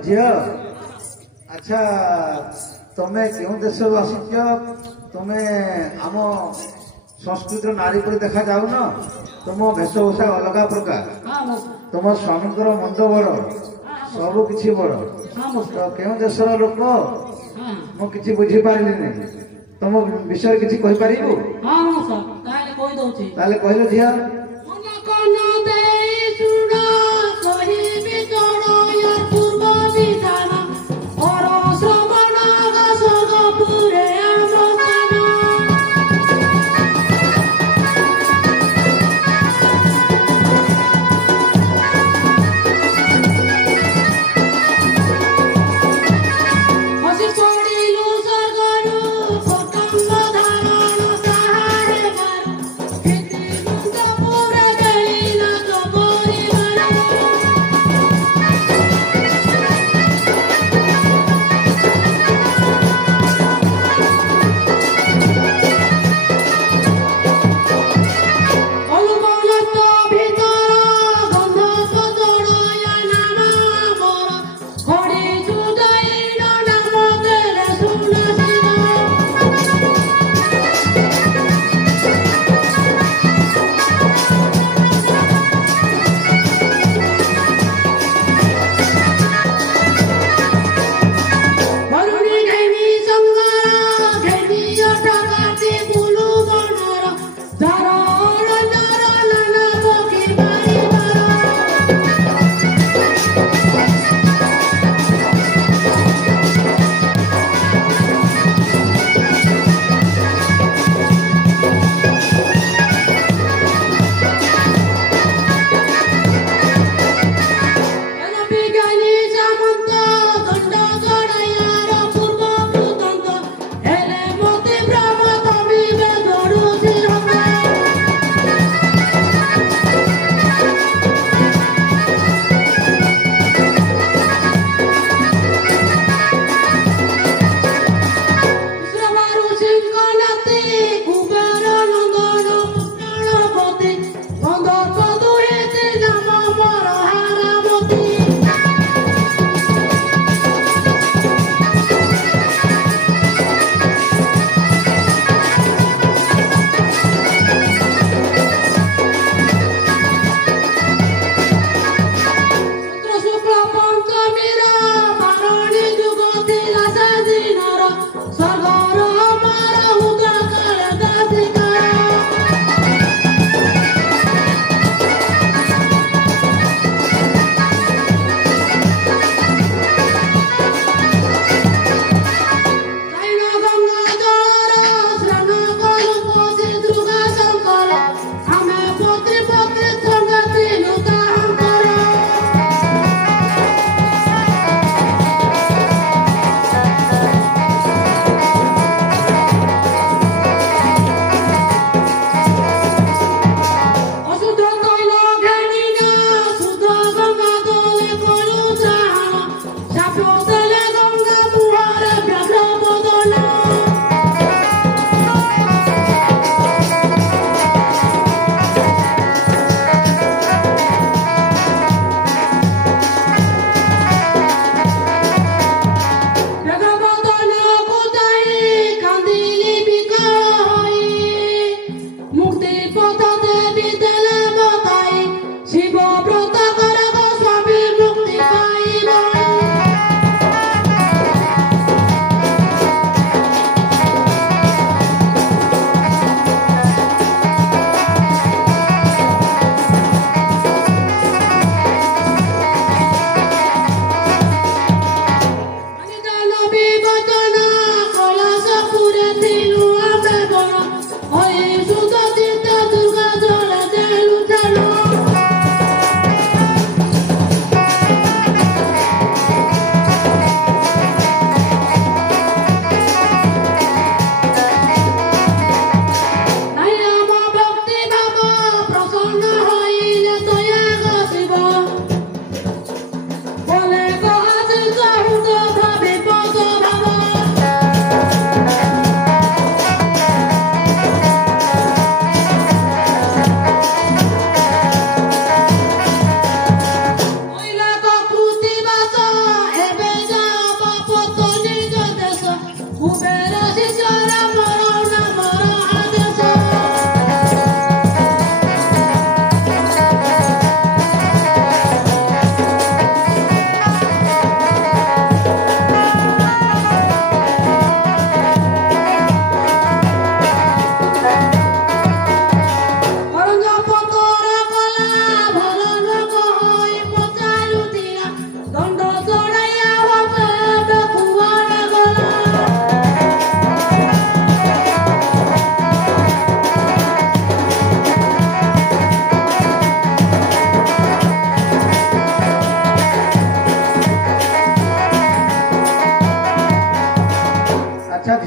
झील अच्छा तुम्हें क्यों देश आसिच तुम्हें आम संस्कृत नारी पर देखा जाऊ न तुम वेशभूषा अलग प्रकार तुम स्वामी मुंड बड़ सब किसी बड़ तो क्यों देश लोक मुझे बुझी पारे तुम विषय किसी कहीपर कहल झील Thank you.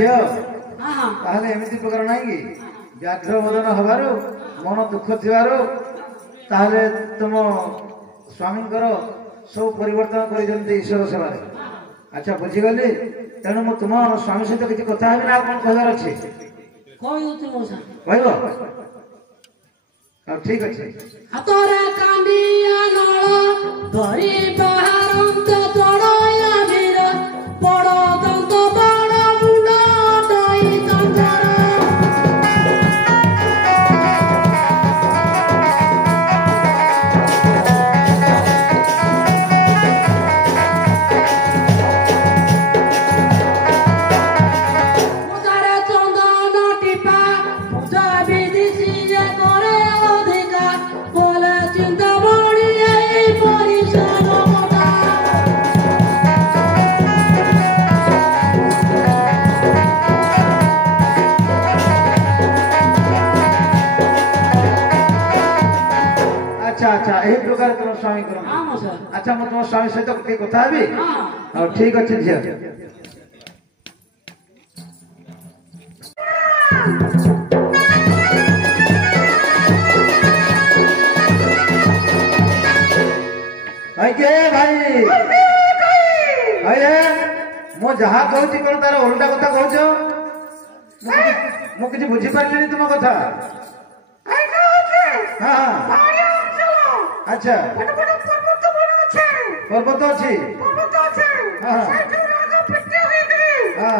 झियो ताहले एमिति प्रकार नाही कि व्याघ्र मदन हबारो मन दुख थिबारो ताहले तुम स्वामी सब परिवर्तन कर ईश्वर सेवा। अच्छा बुझीगली तेणु मु तुम स्वामी सहित किसी कथा हेबी ना कौन कहबार अच्छे कहब ठीक अच्छे हातरे कांडिया नळ धरी बाहरंत चढ़या वीर बड़ दंत बड़ मुंड दई दंतर मुदारे चंदन टिपा पूजा विधि सिए करे अधिका बोले चिंता बड़ी आई परिश्रम मोटा अच्छा अच्छा यही प्रकार तुम स्वामी करो। हां सर अच्छा मु तुम स्वामी सहित के कथा हेबी हां ठीक अच्छे झियो भाई के भाई भाई मु जहा कहूँ कौन तार उल्टा कथा कहूछ मु किसी बुझी पारे तुम कथा हाँ अच्छा पर्वत अच्छी हाँ हाँ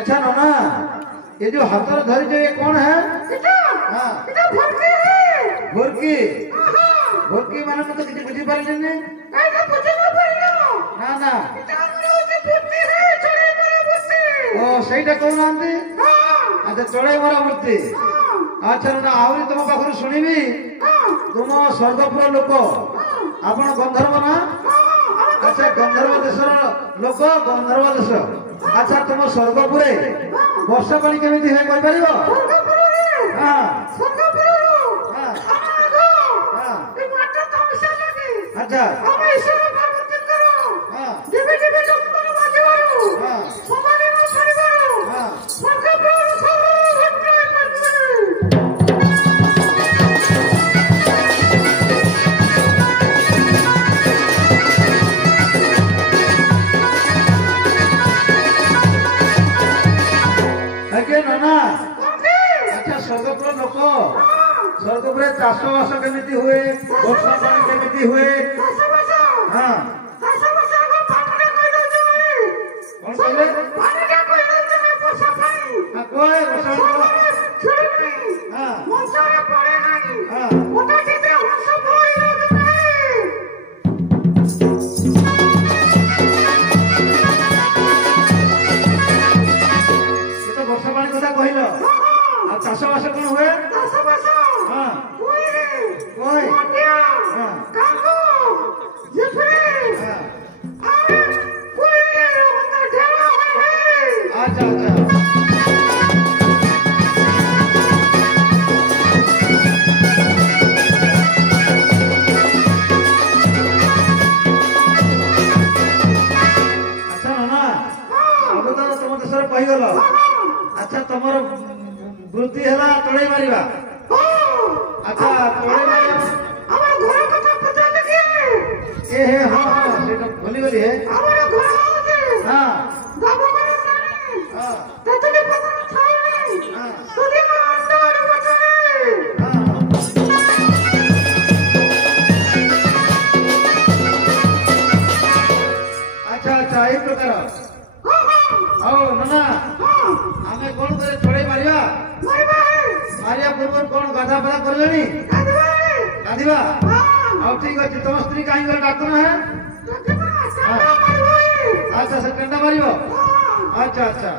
अच्छा नोना ये जो हाथ धरी जो ये कौन है हाँ भुरकी भुरकी माने मुझे किसी बुझी पारे ना ना ओ सहीटा कौन आंती अच्छा चढ़ाई मारा मूर्ति अच्छा ना आहरी तुम पाखर शुणिबी तुम स्वर्गपुर लोक आपण गंधर्व ना अच्छा गंधर्व देशर लोक गंधर्व देश अच्छा तुम स्वर्गपुर वर्षा पानी केमिति है कहि परिबो हां अच्छा नाना अच्छा स्वर्गपुर लोक स्वर्गपुर चाष बास केमिति हुए वर्षा पानी केमिति हुए हाँ कौन कहले कोई हाँ हाँ वर्षा पानी कथा कहल चाष बास कौन हुए हाँ कोई हाँ अच्छा अच्छा अच्छा नाना अब तो तुम देश कहीगल अच्छा तुम वृद्धि है चढ़ई मारिबा अच्छा चढ़ई मारिबा हाँ हाँ सेटा भूली गली है हाँ अच्छा अच्छा यही प्रकार आओ नाना आमे कौन करे चढ़ई मारिबा मारिया पूर्व कौन गाधा पड़ा कर गाधिबा आओ ठीक अच्छे तुम स्त्री कहीं डाकुना है अच्छा से कंडा मारिबो अच्छा अच्छा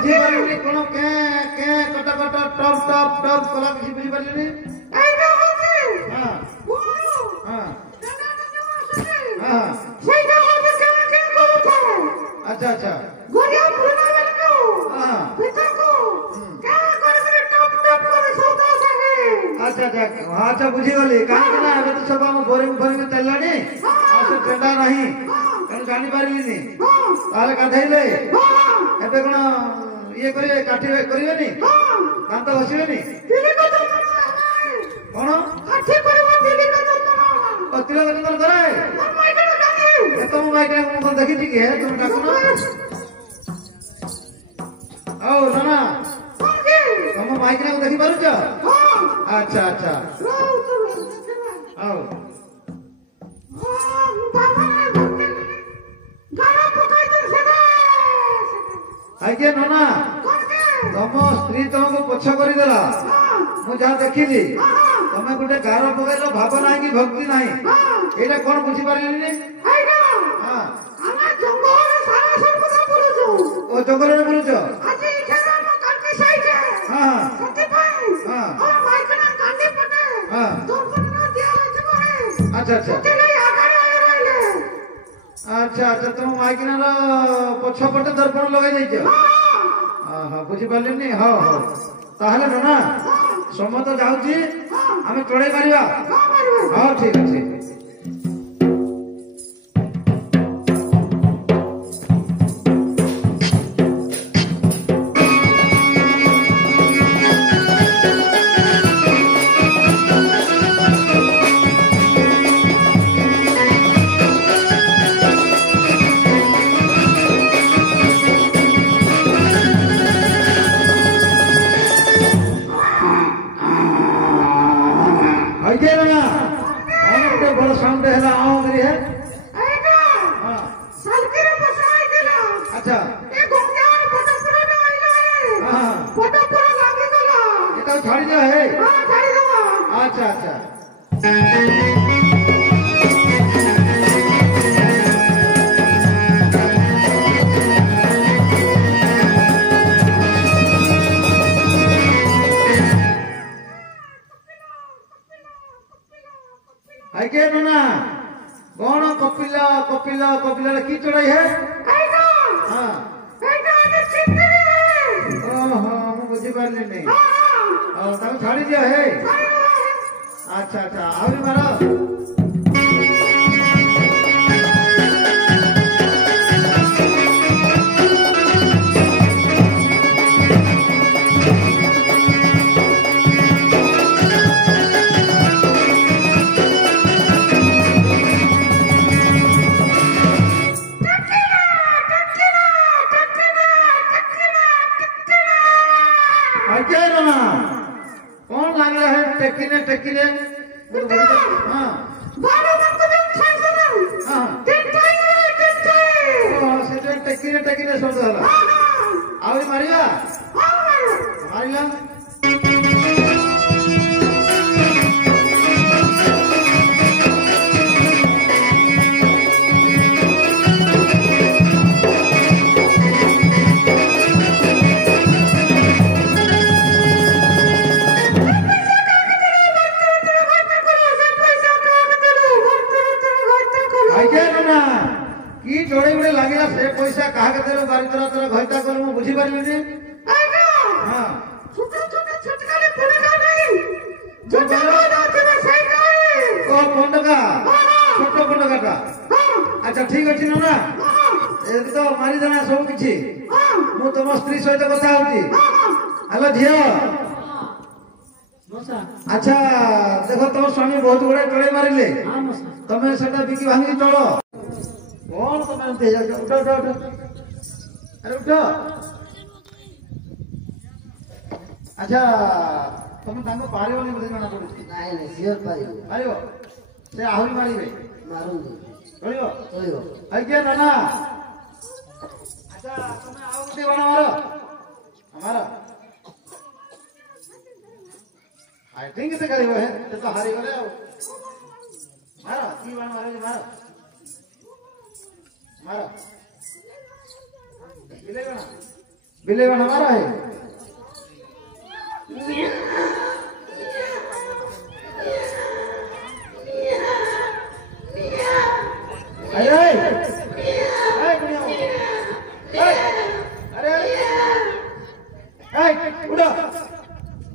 बुझी पारिनी कोन के कट कट टप टप टप कला किसी बुझी पारिनी এইটা হচ্ছে हां বড় हां হ্যাঁ সেইটা হচ্ছে কেন করতে अच्छा अच्छा গড়িয়া পুরনা বেলকো हां ভিতরকো কেন করে টপ টপ করে সৌদা থাকে अच्छा अच्छा अच्छा बुझी गली काहे ना अब तो सब हम बोरिंग बोरिंग चललानी आ से ठंडा नहीं कन जानी पारिनी ताले काढैले एबे कोन ये करे काठी करियोनी दांत बसियोनी दिल्ली को जन्म कोन आठी करबो दिल्ली को जन्म ओ तिला जन्म करे मन माइके डाके ए तुम माइके को देखि छी के तुम डाको ना ओ नाना ओके तुम माइके को देखि पारु छ हां अच्छा अच्छा आओ बाबा गाना पकाई दे सेदा आगे नाना तुम स्त्री तुमको पछ करी देला मु जा देखिली तमे गुटे गारो पकाइलो भावना की भक्ति नाही एटा कोन बुझी पारिली आइडा हां आमा जंगल सारा सर्वदा बोलुछु ओ जंगल रे बोलुछ আজি खेरा म काटी साइके हां सती भाई हां और माइके ना कांडी पटे हां दर्पण ना दिया अछि करे अच्छा अच्छा तेले आगारे आए रहले अच्छा अच्छा तुम माइकिना रो पछ पटे दर्पण लगाई दैछ हां हां बुझी पारलिनी हां हां ताहले नाना समय तो जाउची हमें चढ़ाई मारिबा हां ठीक अछि आइए ना और बड़ा साउंड है ना आओ मेरी है आइडा हां सलके बसाई देला अच्छा ए गोंजान पटपुरा ना आइला है हां पटपुरा लागे गला ये तो छाड़ी दे है हां छाड़ी दवा अच्छा अच्छा आइए ना कौन कपिला कपिला कपिला की चढ़ाई है आइडा हां आइडा ने सिंदरी ओहो मु बुझी पारली नहीं हां और ताऊ छाड़ी दिया है अच्छा अच्छा आउरी मारो आइए ना कौन लागला है टेकिने हां बारो मन को जम छाड़ देला हां टिकटाई ओ से टेकिने शब्द हला हां आउरी मारिया हां मारिला आइए ना की जोड़े गुड़े लागिला से पैसा काहा के देलो बारी तरह तरह घरता कर मु बुझी पारली नहीं आइडा हां छोटे छोटे छटकारे पड़ेगा नहीं जो चलो जाते में सही नहीं ओ पंडका छोटो पंडका का हां अच्छा ठीक अछि ना ए तो मारी देना सब किछि हां मु तुम स्त्री सहित कथा होती हेलो झियो मसा अच्छा देखो तुम स्वामी बहुत गुड़े चढ़े मारिले हां मसा तमे सेटा बिकी भांगी चलो कौन तमे दे जा उठो उठो उठो अरे उठो अच्छा तुम तांको पारिबनी बोली जଣା पडुची ନାଇଁ ନାଇଁ ସିଓର ପାରିବ पारिबो से आहुरी मारिबे ମାରୁନି चलिबो ଚଳିବ आज्ञा नाना अच्छा तुमे आउ गुटी बण मारो हमारा फाइटिंग से करिबो है ते तो हारी गले मारो की बण मारो जे मारो मारो बिले बण बिल्ली बन हमारा है अरे उड़ा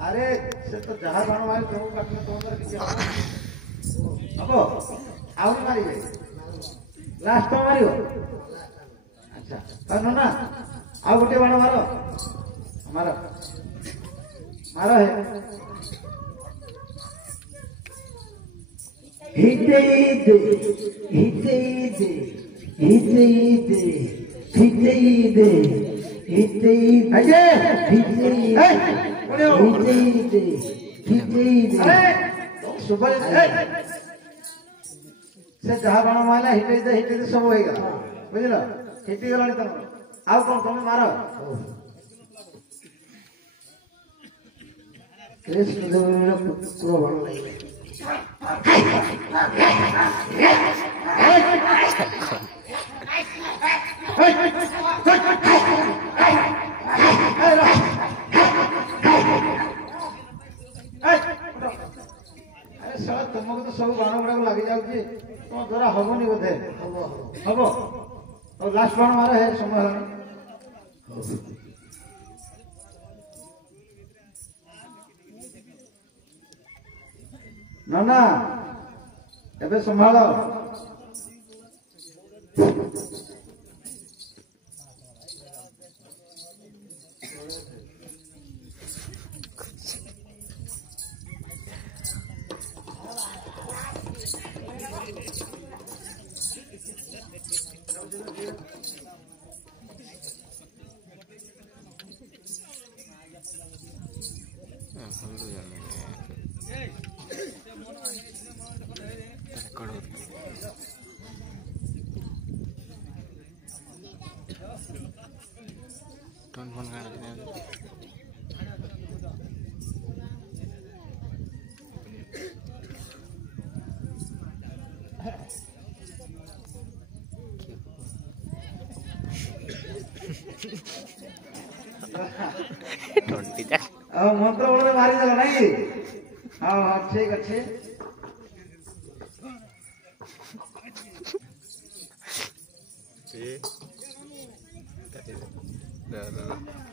अरे से तो जहाज बाण मारे तो काटने तो अंदर किसी अब आउट मारिए लास्ट मारियो अच्छा कानो ना आउ गोटे बाण मारो मारो मारो है हिते दे हिते दे हिते दे हिते दे हिते अजे हिते हिते दे हिते दे सुबह से जहाँ बाण मारला हिटे दे सब होगा बुझल हिटी गला तुम आउ कौन तुम मारो कृष्ण देव पुत्र बाण अरे साला तुमको तो सब बाण गुड़ा लगी जाऊँगी तुम द्वारा हबनी बोधे हम और लास्ट बाण मारा है समय ना ना एबे संभालो मंत्र बोले मारी देगा नहीं हाँ हाँ ठीक अच्छे Iya.